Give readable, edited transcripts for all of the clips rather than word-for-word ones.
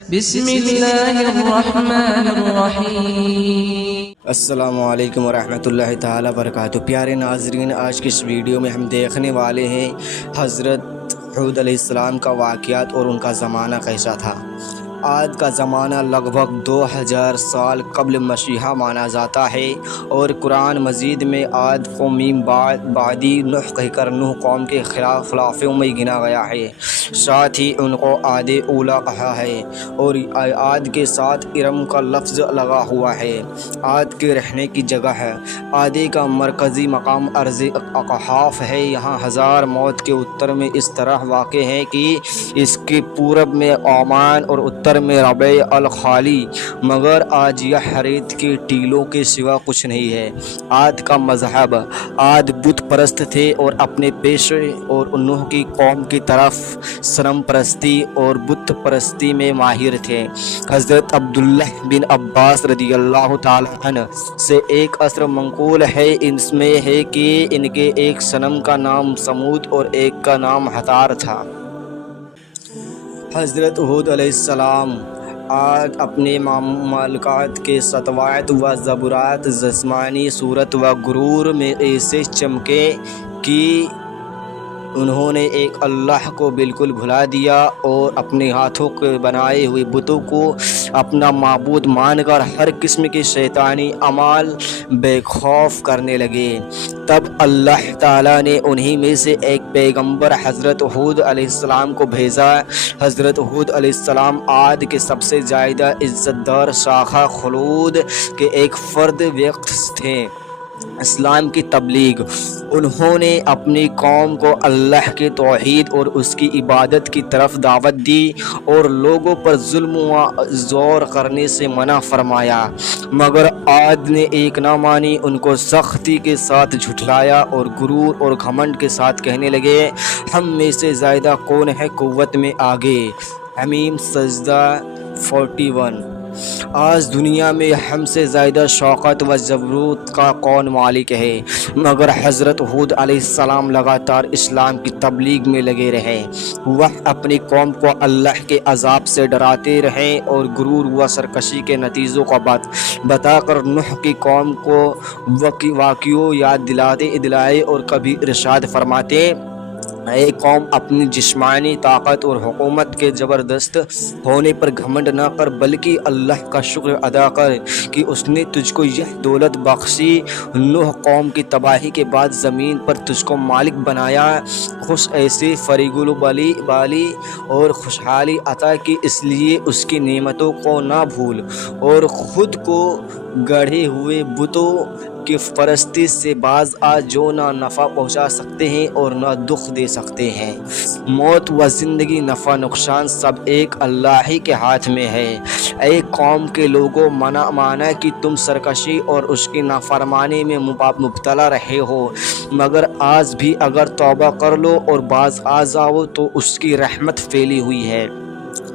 بسم اللہ الرحمن الرحیم۔ السلام علیکم ورحمۃ اللہ تعالی وبرکاتہ۔ پیارے ناظرین، آج کی اس ویڈیو میں ہم دیکھنے والے ہیں حضرت ہود علیہ السلام کا واقعات اور ان کا زمانہ کیسا تھا۔ عاد کا زمانہ لگ بھگ 2000 سال قبل مسیحا مانا جاتا ہے، اور قرآن مجید میں عاد کو میم بعدی نوح کہہ کر نوح قوم کے خلافوں میں گنا گیا ہے۔ ساتھ ہی ان کو عاد اولا کہا ہے، اور عاد کے ساتھ ارم کا لفظ لگا ہوا ہے۔ عاد کے رہنے کی جگہ ہے۔ عاد کا مرکزی مقام ارض اقحاف ہے۔ یہاں ہزار موت کے اتر میں اس طرح واقع ہے کہ اس کے پورب میں عمان اور اتر میں ربیع الخالی، مگر آج یہ حریت کے ٹیلوں کے سوا کچھ نہیں ہے۔ عاد کا مذہب، عاد بت پرست تھے اور اپنے پیشے اور نوح کی قوم کی طرف صنم پرستی اور بت پرستی میں ماہر تھے۔ حضرت عبداللہ بن عباس رضی اللہ تعالی عنہ سے ایک اثر منقول ہے۔ اس میں ہے کہ ان کے ایک صنم کا نام سمود اور ایک کا نام حتار تھا۔ حضرت ہود علیہ السلام عاد اپنے مملکات کے سطوات و زبرات، جسمانی صورت و غرور میں ایسے چمکے کہ انہوں نے ایک اللہ کو بالکل بھلا دیا اور اپنے ہاتھوں کے بنائے ہوئے بتوں کو اپنا معبود مان کر ہر قسم کے شیطانی اعمال بے خوف کرنے لگے۔ تب اللہ تعالیٰ نے انہی میں سے ایک پیغمبر حضرت ہود علیہ السلام کو بھیجا۔ حضرت ہود علیہ السلام عاد کے سب سے زیادہ عزت دار شاخہ خلود کے ایک فرد وقت تھے۔ اسلام کی تبلیغ، انہوں نے اپنی قوم کو اللہ کے توحید اور اس کی عبادت کی طرف دعوت دی اور لوگوں پر ظلم و زور کرنے سے منع فرمایا، مگر عاد نے ایک نہ مانی۔ ان کو سختی کے ساتھ جھٹلایا اور غرور اور گھمنڈ کے ساتھ کہنے لگے، ہم میں سے زیادہ کون ہے قوت میں آگے؟ حمیم سجدہ 41۔ آج دنیا میں ہم سے زیادہ شوکت و جبروت کا کون مالک ہے؟ مگر حضرت ہود علیہ السلام لگاتار اسلام کی تبلیغ میں لگے رہے۔ وہ اپنی قوم کو اللہ کے عذاب سے ڈراتے رہے اور غرور و سرکشی کے نتیجوں کو بتا کر نوح کی قوم کو واقعوں یاد دلائے اور کبھی ارشاد فرماتے، اے قوم، اپنی جسمانی طاقت اور حکومت کے زبردست ہونے پر گھمنڈ نہ کر، بلکہ اللہ کا شکر ادا کر کہ اس نے تجھ کو یہ دولت بخشی۔ نوح قوم کی تباہی کے بعد زمین پر تجھ کو مالک بنایا، خوش ایسے فریق بالی اور خوشحالی عطا کی، اس لیے اس کی نعمتوں کو نہ بھول اور خود کو گڑھے ہوئے بتوں کی پرستی سے باز آ جو نہ نفع پہنچا سکتے ہیں اور نہ دکھ دے سکتے ہیں۔ موت و زندگی، نفع نقصان سب ایک اللہ ہی کے ہاتھ میں ہے۔ اے قوم کے لوگوں، مانا کہ تم سرکشی اور اس کی نافرمانی میں مبتلا رہے ہو، مگر آج بھی اگر توبہ کر لو اور باز آ جاؤ تو اس کی رحمت پھیلی ہوئی ہے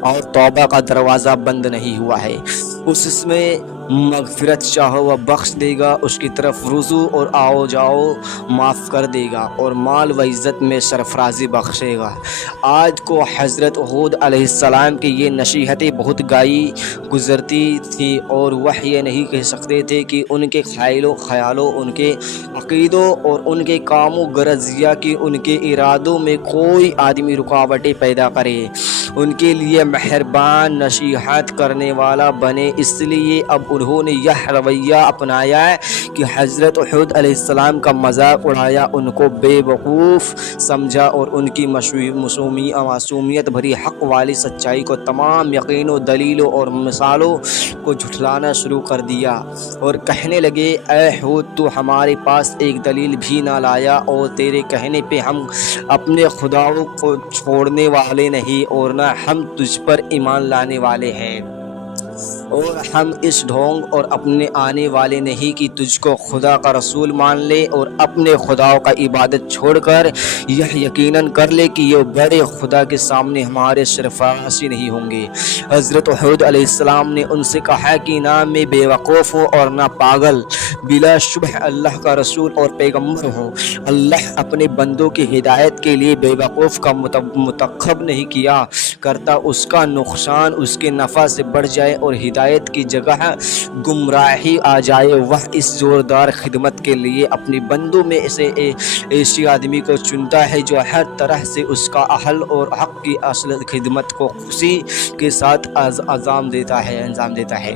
اور توبہ کا دروازہ بند نہیں ہوا ہے۔ اس میں مغفرت چاہو وہ بخش دے گا، اس کی طرف رجوع اور آؤ جاؤ معاف کر دے گا اور مال و عزت میں سرفرازی بخشے گا۔ آج کو حضرت ہود علیہ السلام کی یہ نصیحتیں بہت گائی گزرتی تھی اور وہ یہ نہیں کہہ سکتے تھے کہ ان کے خیالوں، ان کے عقیدوں اور ان کے کاموں غرض یا کہ ان کے ارادوں میں کوئی آدمی رکاوٹیں پیدا کرے۔ ان کے لیے مہربان نصیحت کرنے والا بنے، اس لیے اب انہوں نے یہ رویہ اپنایا کہ حضرت ہود علیہ السلام کا مذاق اڑایا، ان کو بے وقوف سمجھا اور ان کی معصومیت بھری حق والی سچائی کو، تمام یقینوں، دلیلوں اور مثالوں کو جھٹلانا شروع کر دیا اور کہنے لگے، اے ہود، تو ہمارے پاس ایک دلیل بھی نہ لایا اور تیرے کہنے پہ ہم اپنے خداؤں کو چھوڑنے والے نہیں اور نہ ہم تجھ پر ایمان لانے والے ہیں۔ اور ہم اس ڈھونگ اور اپنے آنے والے نہیں کہ تجھ کو خدا کا رسول مان لے اور اپنے خداؤں کا عبادت چھوڑ کر یہ یقیناً کر لے کہ یہ بڑے خدا کے سامنے ہمارے سرفراسی نہیں ہوں گے۔ حضرت ہود علیہ السلام نے ان سے کہا کہ نہ میں بے وقوف ہوں اور نہ پاگل، بلا شبہ اللہ کا رسول اور پیغمبر ہوں۔ اللہ اپنے بندوں کی ہدایت کے لیے بے وقوف کا منتخب نہیں کیا کرتا، اس کا نقصان اس کے نفع سے بڑھ جائے اور ہدایت کی جگہ گمراہی آ جائے، وہ اس زوردار خدمت کے لیے اپنے بندوں میں سے ایسی آدمی کو چنتا ہے جو ہر طرح سے اس کا اہل اور حق کی اصل خدمت کو خوشی کے ساتھ انجام دیتا ہے۔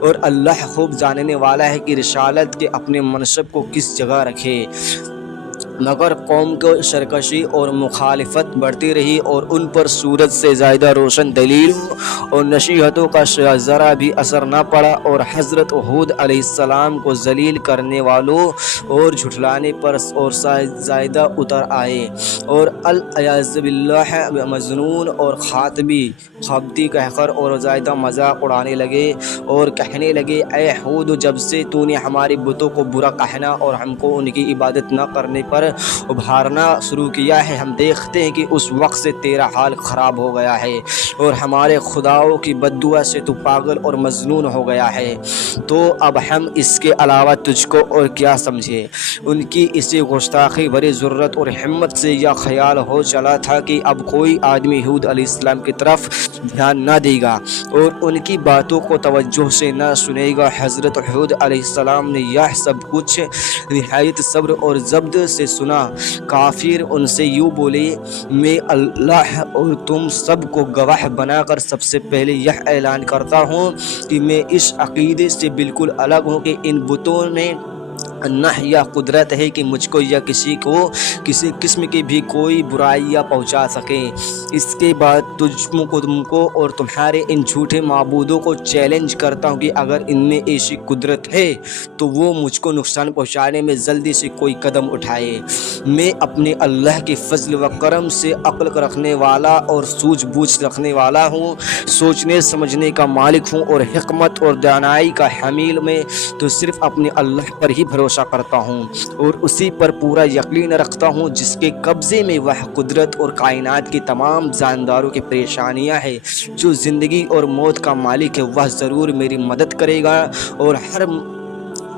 اور اللہ خوب جاننے والا ہے کہ رسالت کے اپنے منصب کو کس جگہ رکھے، مگر قوم کو سرکشی اور مخالفت بڑھتی رہی اور ان پر سورج سے زیادہ روشن دلیلوں اور نصیحتوں کا ذرا بھی اثر نہ پڑا، اور حضرت ہود علیہ السلام کو ذلیل کرنے والوں اور جھٹلانے پر اور زیادہ اتر آئے، اور الیاذ باللہ مجنون اور خابتی کہہ کر اور زیادہ مذاق اڑانے لگے اور کہنے لگے، اے ہود، جب سے تو نے ہمارے بتوں کو برا کہنا اور ہم کو ان کی عبادت نہ کرنے پر ابھارنا شروع کیا ہے، ہم دیکھتے ہیں کہ اس وقت سے تیرا حال خراب ہو گیا ہے اور ہمارے خداؤں کی بددعا سے تو پاگل اور مجنون ہو گیا ہے، تو اب ہم اس کے علاوہ تجھ کو اور کیا سمجھے۔ ان کی اسی گستاخی بھری ضرورت اور ہمت سے یہ خیال ہو چلا تھا کہ اب کوئی آدمی ہود علیہ السلام کی طرف دھیان نہ دے گا اور ان کی باتوں کو توجہ سے نہ سنے گا۔ حضرت ہود علیہ السلام نے یہ سب کچھ نہایت صبر اور ضبط سے سنا۔ کافر ان سے یوں بولے، میں اللہ اور تم سب کو گواہ بنا کر سب سے پہلے یہ اعلان کرتا ہوں کہ میں اس عقیدے سے بالکل الگ ہوں کہ ان بتوں میں نہ یا قدرت ہے کہ مجھ کو یا کسی قسم کی بھی کوئی برائیاں پہنچا سکیں۔ اس کے بعد تم کو اور تمہارے ان جھوٹے معبودوں کو چیلنج کرتا ہوں کہ اگر ان میں ایسی قدرت ہے تو وہ مجھ کو نقصان پہنچانے میں جلدی سے کوئی قدم اٹھائے۔ میں اپنے اللہ کے فضل و کرم سے عقل رکھنے والا اور سوجھ بوجھ رکھنے والا ہوں، سوچنے سمجھنے کا مالک ہوں اور حکمت اور دانائی کا حامل میں تو صرف اپنے اللہ پر ہی بھروسہ کرتا ہوں اور اسی پر پورا یقین رکھتا ہوں جس کے قبضے میں وہ قدرت اور کائنات کی تمام جانداروں کی پریشانیاں ہیں۔ جو زندگی اور موت کا مالک ہے وہ ضرور میری مدد کرے گا اور ہر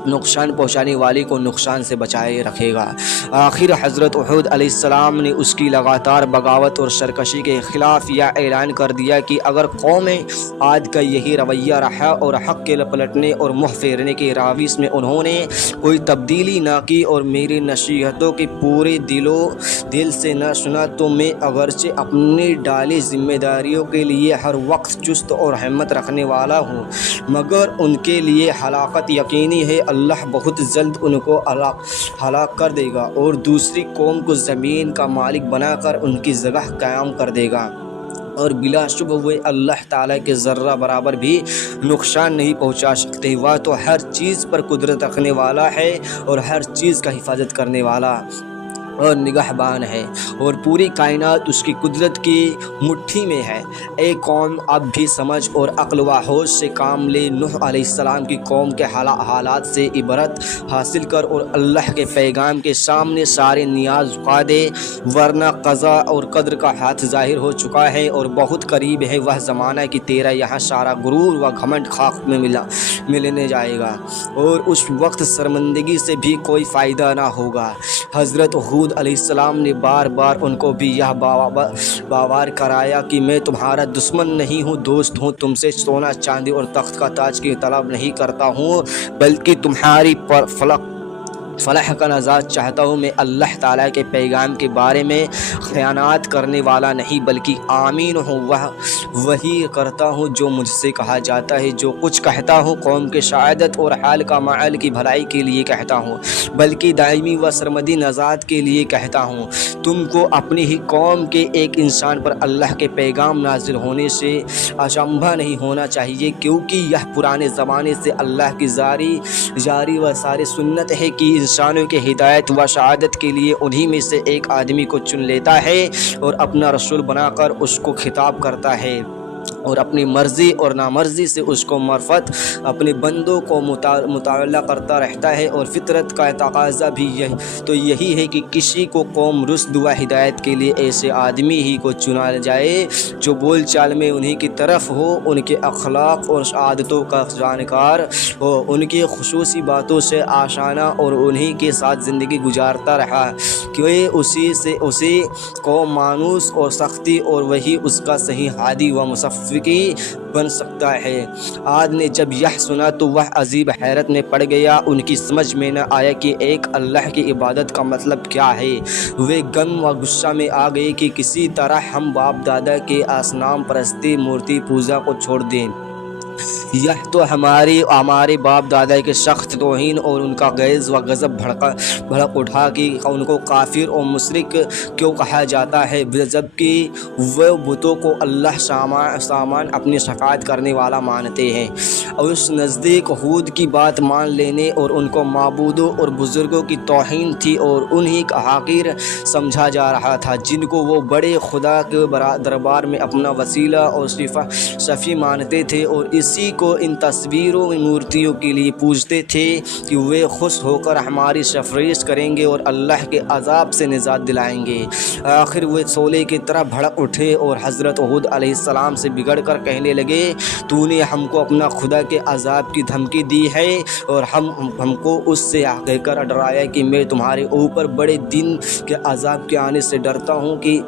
نقصان پہنچانے والے کو نقصان سے بچائے رکھے گا۔ آخر حضرت ہود علیہ السلام نے اس کی لگاتار بغاوت اور سرکشی کے خلاف یہ اعلان کر دیا کہ اگر قوم عاد کا یہی رویہ رہا اور حق کے پلٹنے اور منہ پھیرنے کے راویس میں انہوں نے کوئی تبدیلی نہ کی اور میری نصیحتوں کے پورے دل سے نہ سنا، تو میں اگرچہ اپنی ڈالی ذمہ داریوں کے لیے ہر وقت چست اور ہمت رکھنے والا ہوں، مگر ان کے لیے ہلاکت یقینی ہے۔ اللہ بہت جلد ان کو ہلاک کر دے گا اور دوسری قوم کو زمین کا مالک بنا کر ان کی جگہ قائم کر دے گا، اور بلا شبہ وہ اللہ تعالیٰ کے ذرہ برابر بھی نقصان نہیں پہنچا سکتے۔ وہ تو ہر چیز پر قدرت رکھنے والا ہے اور ہر چیز کا حفاظت کرنے والا اور نگہبان ہے، اور پوری کائنات اس کی قدرت کی مٹھی میں ہے۔ اے قوم، اب بھی سمجھ اور عقل و ہوش سے کام لے۔ نوح علیہ السلام کی قوم کے حالات سے عبرت حاصل کر اور اللہ کے پیغام کے سامنے سارے نیاز جھکا دے، ورنہ قضا اور قدر کا ہاتھ ظاہر ہو چکا ہے اور بہت قریب ہے وہ زمانہ کہ تیرا یہاں سارا غرور و گھمنڈ خاک میں ملنے جائے گا اور اس وقت شرمندگی سے بھی کوئی فائدہ نہ ہوگا۔ حضرت ہود علیہ السلام نے بار بار ان کو بھی یہ باور کرایا کہ میں تمہارا دشمن نہیں ہوں، دوست ہوں، تم سے سونا چاندی اور تخت کا تاج کی طلب نہیں کرتا ہوں، بلکہ تمہاری فلاح کا نجات چاہتا ہوں۔ میں اللہ تعالیٰ کے پیغام کے بارے میں خیانات کرنے والا نہیں بلکہ آمین ہوں، وہی کرتا ہوں جو مجھ سے کہا جاتا ہے، جو کچھ کہتا ہوں قوم کے سعادت اور حال کا معال کی بھلائی کے لیے کہتا ہوں، بلکہ دائمی و سرمدی نجات کے لیے کہتا ہوں۔ تم کو اپنی ہی قوم کے ایک انسان پر اللہ کے پیغام نازل ہونے سے اشمبھا نہیں ہونا چاہیے، کیونکہ یہ پرانے زمانے سے اللہ کی جاری و ساری سنت ہے کہ انسانوں کے ہدایت و سعادت کے لیے انہی میں سے ایک آدمی کو چن لیتا ہے اور اپنا رسول بنا کر اس کو خطاب کرتا ہے۔ اور اپنی مرضی اور نامرضی سے اس کو معرفت اپنے بندوں کو مطالعہ کرتا رہتا ہے، اور فطرت کا تقاضا بھی یہی ہے کہ کسی کو قوم رشد و ہدایت کے لیے ایسے آدمی ہی کو چنا جائے جو بول چال میں انہی کی طرف ہو، ان کے اخلاق اور عادتوں کا جانکار ہو، ان کی خصوصی باتوں سے آشنا اور انہی کے ساتھ زندگی گزارتا رہا کہ اسی قوم مانوس اور سختی، اور وہی اس کا صحیح ہادی و مصفقی بن سکتا ہے۔ عاد نے جب یہ سنا تو وہ عجیب حیرت میں پڑ گیا، ان کی سمجھ میں نہ آیا کہ ایک اللہ کی عبادت کا مطلب کیا ہے۔ وہ غم و غصہ میں آ گئے کہ کسی طرح ہم باپ دادا کے اصنام پرستی، مورتی پوجا کو چھوڑ دیں۔ یہ تو ہمارے باپ دادا کے سخت توہین اور ان کا غیظ و غضب بھڑک اٹھا کہ ان کو کافر اور مشرک کیوں کہا جاتا ہے، جبکہ وہ بتوں کو اللہ سامان اپنی شفاعت کرنے والا مانتے ہیں۔ اور اس نزدیک ہود کی بات مان لینے اور ان کو معبودوں اور بزرگوں کی توہین تھی، اور انہی کا حقیر سمجھا جا رہا تھا جن کو وہ بڑے خدا کے دربار میں اپنا وسیلہ اور شفیع مانتے تھے، اور اسی کو ان تصویروں مورتیوں کے لیے پوجتے تھے کہ وہ خوش ہو کر ہماری سفارش کریں گے اور اللہ کے عذاب سے نجات دلائیں گے۔ آخر وہ شعلے کی طرح بھڑک اٹھے اور حضرت ہود علیہ السلام سے بگڑ کر کہنے لگے، تو نے ہم کو اپنا خدا کے عذاب کی دھمکی دی ہے، اور ہم کو اس سے کہہ کر ڈرایا کہ میں تمہارے اوپر بڑے دن کے عذاب کے آنے سے ڈرتا ہوں کہ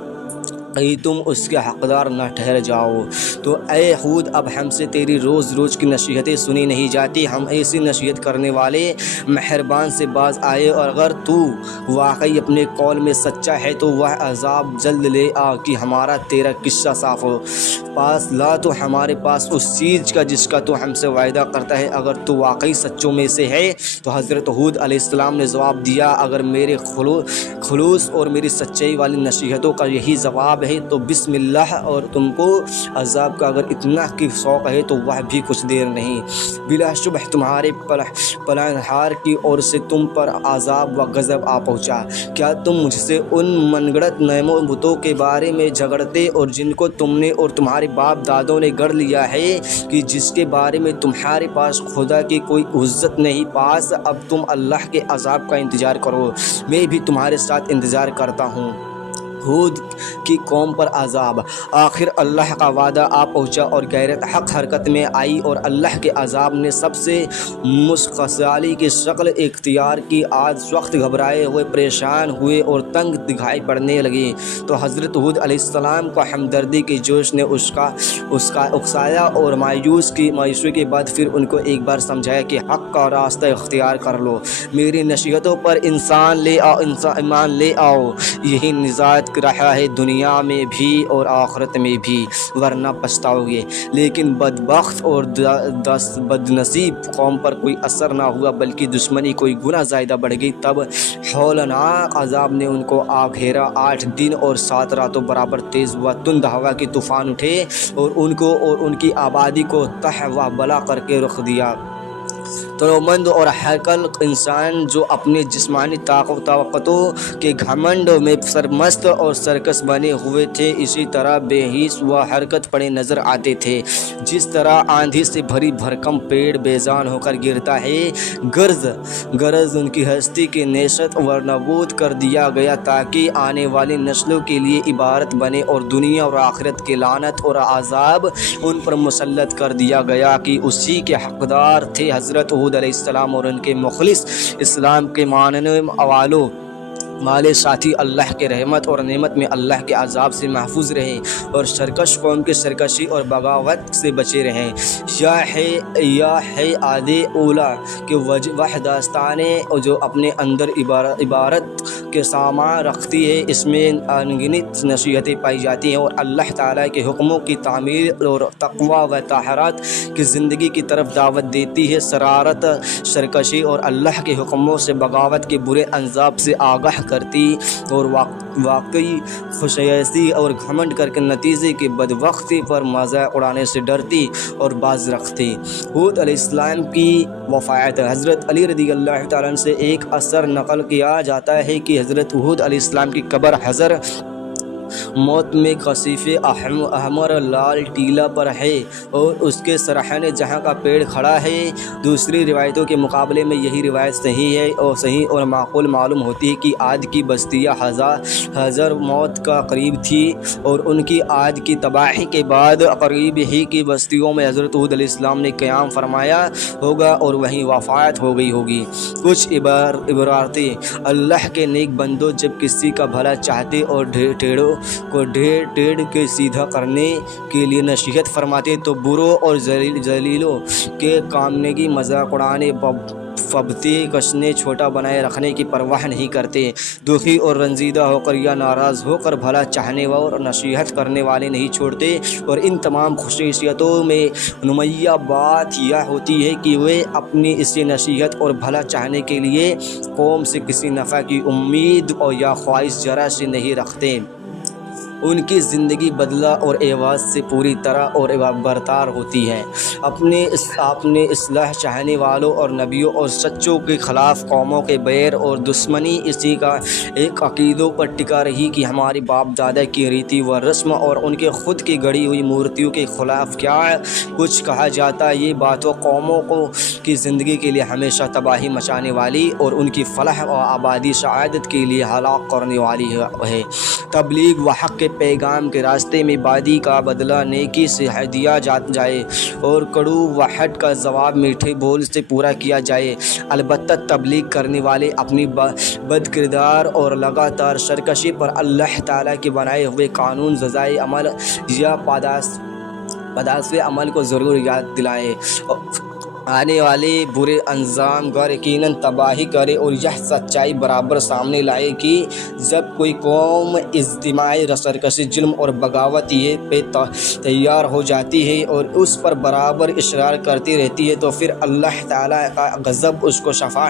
تم اس کے حقدار نہ ٹھہر جاؤ۔ تو اے ہود، اب ہم سے تیری روز روز کی نصیحتیں سنی نہیں جاتی، ہم ایسی نصیحت کرنے والے مہربان سے باز آئے، اور اگر تو واقعی اپنے قول میں سچا ہے تو وہ عذاب جلد لے آ کہ ہمارا تیرا قصہ صاف ہو۔ پاس لا تو ہمارے پاس اس چیز کا جس کا تو ہم سے وعدہ کرتا ہے، اگر تو واقعی سچوں میں سے ہے۔ تو حضرت ہود علیہ السلام نے جواب دیا، اگر میرے خلوص اور میری سچائی والی نصیحتوں کا یہی جواب ہے تو بسم اللہ، اور تم کو عذاب کا اگر اتنا کی شوق ہے تو وہ بھی کچھ دیر نہیں، بلا شبہ تمہارے پالنہار کی اور سے تم پر عذاب و غضب آ پہنچا۔ کیا تم مجھ سے ان من گھڑت نعموں بتوں کے بارے میں جھگڑتے اور جن کو تم نے اور تمہارے باپ دادوں نے گڑھ لیا ہے کہ جس کے بارے میں تمہارے پاس خدا کی کوئی عزت نہیں، پاس اب تم اللہ کے عذاب کا انتظار کرو، میں بھی تمہارے ساتھ انتظار کرتا ہوں۔ ہود کی قوم پر عذاب۔ آخر اللہ کا وعدہ آ پہنچا اور غیرت حق حرکت میں آئی، اور اللہ کے عذاب نے سب سے مستقصالی کی شکل اختیار کی۔ آج وقت گھبرائے ہوئے، پریشان ہوئے اور تنگ دکھائی پڑنے لگے، تو حضرت ہود علیہ السلام کو ہمدردی کے جوش نے اس کا اکسایا، اور مایوسی کے بعد پھر ان کو ایک بار سمجھایا کہ حق کا راستہ اختیار کر لو، میری نصیحتوں پر ایمان لے آؤ، یہی نجات رہا ہے دنیا میں بھی اور آخرت میں بھی، ورنہ پچھتاؤ گے۔ لیکن بدبخت اور بدنصیب قوم پر کوئی اثر نہ ہوا، بلکہ دشمنی کوئی گنا زیادہ بڑھ گئی۔ تب ہولناک عذاب نے ان کو آ گھیرا، 8 دن اور 7 راتوں برابر تیز و تند ہوا کے طوفان اٹھے اور ان کو اور ان کی آبادی کو تہ و بلا کر کے رخ دیا۔ تنومند اور ہیکل انسان جو اپنے جسمانی طاقتوں کے گھمنڈ میں سرمست اور سرکش بنے ہوئے تھے، اسی طرح بے حس و حرکت پڑے نظر آتے تھے۔ جس طرح آندھی سے بھری بھرکم پیڑ بے جان ہو کر گرتا ہے، غرض ان کی ہستی کی نیست و نابود کر دیا گیا تاکہ آنے والی نسلوں کے لیے عبارت بنے، اور دنیا اور آخرت کے لعنت اور عذاب ان پر مسلط کر دیا گیا کہ اسی کے حقدار تھے حضرت ہود علیہ السلام اور ان کے مخلص اسلام کے ماننے والے ساتھی اللہ کے رحمت اور نعمت میں اللہ کے عذاب سے محفوظ رہیں اور سرکش قوم کے سرکشی اور بغاوت سے بچے رہیں۔ یا ہے آدھے اولا کہ وہ داستانیں جو اپنے اندر عبارت کے سامان رکھتی ہے، اس میں انگنت نصیحتیں پائی جاتی ہیں اور اللہ تعالیٰ کے حکموں کی تعمیل اور تقوی و طہارت کی زندگی کی طرف دعوت دیتی ہے۔ شرارت، سرکشی اور اللہ کے حکموں سے بغاوت کے برے انجام سے آگاہ کرتی اور واقعی خوشیسی اور گھمنڈ کر کے نتیجے کے بدبختی پر مذاق اڑانے سے ڈرتی اور باز رکھتی۔ ہود علیہ السلام کی وفات۔ حضرت علی رضی اللہ تعالیٰ عنہ سے ایک اثر نقل کیا جاتا ہے کہ حضرت ہود علیہ السلام کی قبر حضر موت میں کثیف احمر لال ٹیلا پر ہے اور اس کے سرحنے جہاں کا پیڑ کھڑا ہے۔ دوسری روایتوں کے مقابلے میں یہی روایت صحیح اور معقول معلوم ہوتی ہے کہ عاد کی بستیاں حضر موت کا قریب تھی اور ان کی عاد کی تباہی کے بعد قریب ہی کی بستیوں میں حضرت ہود علیہ السلام نے قیام فرمایا ہوگا اور وہیں وفات ہو گئی ہوگی۔ کچھ عبارتیں اللہ کے نیک بندوں جب کسی کا بھلا چاہتے اور ٹیڑھوں کو ٹیڑھ کے سیدھا کرنے کے لیے نصیحت فرماتے تو بروں اور ذلیلوں کے کامنگی مذاق اڑانے فبتے کسنے چھوٹا بنائے رکھنے کی پرواہ نہیں کرتے۔ دکھی اور رنجیدہ ہو کر یا ناراض ہو کر بھلا چاہنے اور نصیحت کرنے والے نہیں چھوڑتے، اور ان تمام خصوصیتوں میں نمایاں بات یہ ہوتی ہے کہ وہ اپنی اسی نصیحت اور بھلا چاہنے کے لیے قوم سے کسی نفع کی امید اور یا خواہش ذرا سے نہیں رکھتے۔ ان کی زندگی بدلہ اور عوض سے پوری طرح اور برتر ہوتی ہے۔ اپنے اصلاح چاہنے والوں اور نبیوں اور سچوں کے خلاف قوموں کے بیر اور دشمنی اسی کا ایک عقیدوں پر ٹکا رہی کہ ہماری باپ دادا کی ریتی و رسم اور ان کے خود کی گڑھی ہوئی مورتیوں کے خلاف کیا کچھ کہا جاتا ہے، یہ باتوں قوموں کی زندگی کے لیے ہمیشہ تباہی مچانے والی اور ان کی فلاح و آبادی سعادت کے لیے ہلاک کرنے والی ہے۔ تبلیغ و حق کے پیغام کے راستے میں بادی کا بدلہ نیکی سے دیا جائے اور کڑو وحد کا جواب میٹھے بول سے پورا کیا جائے۔ البتہ تبلیغ کرنے والے اپنی بد کردار اور لگاتار سرکشی پر اللہ تعالیٰ کے بنائے ہوئے قانون جزائے عمل یا پاداش عمل کو ضرور یاد دلائیں۔ آنے والے برے انجام کا یقیناً تباہی کرے اور یہ سچائی برابر سامنے لائے کہ جب کوئی قوم اجتماعی سرکشی، ظلم اور بغاوت پہ تیار ہو جاتی ہے اور اس پر برابر اصرار کرتی رہتی ہے تو پھر اللہ تعالیٰ کا غضب اس کو شفاع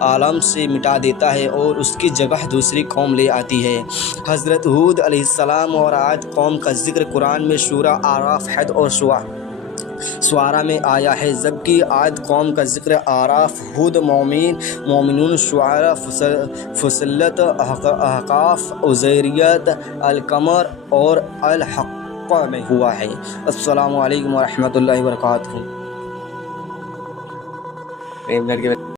عالم سے مٹا دیتا ہے اور اس کی جگہ دوسری قوم لے آتی ہے۔ حضرت ہود علیہ السلام اور عاد قوم کا ذکر قرآن میں سورہ اعراف، حد اور شعراء میں آیا ہے، جبکہ عاد قوم کا ذکر اعراف، ہود، مومنون، شعراء، فصلت، احقاف، عزیریت، القمر اور الحقہ میں ہوا ہے۔ السلام علیکم ورحمۃ اللہ وبرکاتہ۔